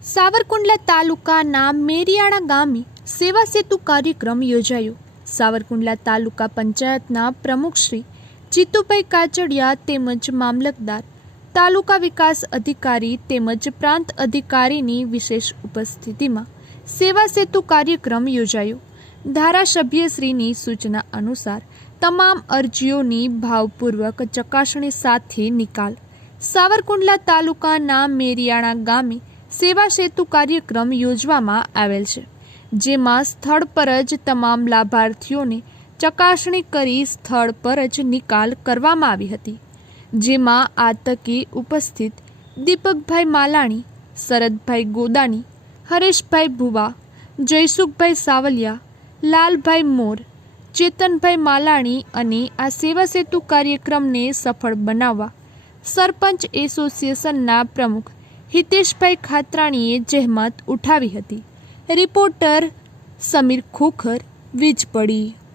સાવરકુંડલા તાલુકાના મેરિયાણા ગામે સેવા સેતુ કાર્યક્રમ યોજાયો। સાવરકુંડલા તાલુકા પંચાયતના પ્રમુખ શ્રી જીતુભાઈ કાચડિયા તેમજ મામલતદાર, તાલુકા વિકાસ અધિકારી તેમજ પ્રાંત અધિકારીની વિશેષ ઉપસ્થિતિમાં સેવા સેતુ કાર્યક્રમ યોજાયો। ધારાસભ્યશ્રીની સૂચના અનુસાર તમામ અરજીઓની ભાવપૂર્વક ચકાસણી સાથે નિકાલ। સાવરકુંડલા તાલુકાના મેરિયાણા ગામે સેવા સેતુ કાર્યક્રમ યોજવામાં આવેલ છે, જેમાં સ્થળ પર જ તમામ લાભાર્થીઓને ચકાસણી કરી સ્થળ પર જ નિકાલ કરવામાં આવી હતી, જેમાં આ તકે ઉપસ્થિત દીપકભાઈ માલાણી, શરદભાઈ ગોદાણી, હરેશભાઈ ભુવા, જયસુખભાઈ સાવલિયા, લાલભાઈ મોર, ચેતનભાઈ માલાણી અને આ સેવા સેતુ કાર્યક્રમને સફળ બનાવવા સરપંચ એસોસિએશનના પ્રમુખ હિતેશભાઈ ખાતરાણીએ જહેમત ઉઠાવી હતી। રિપોર્ટર સમીર ખોખર, વીજપડી।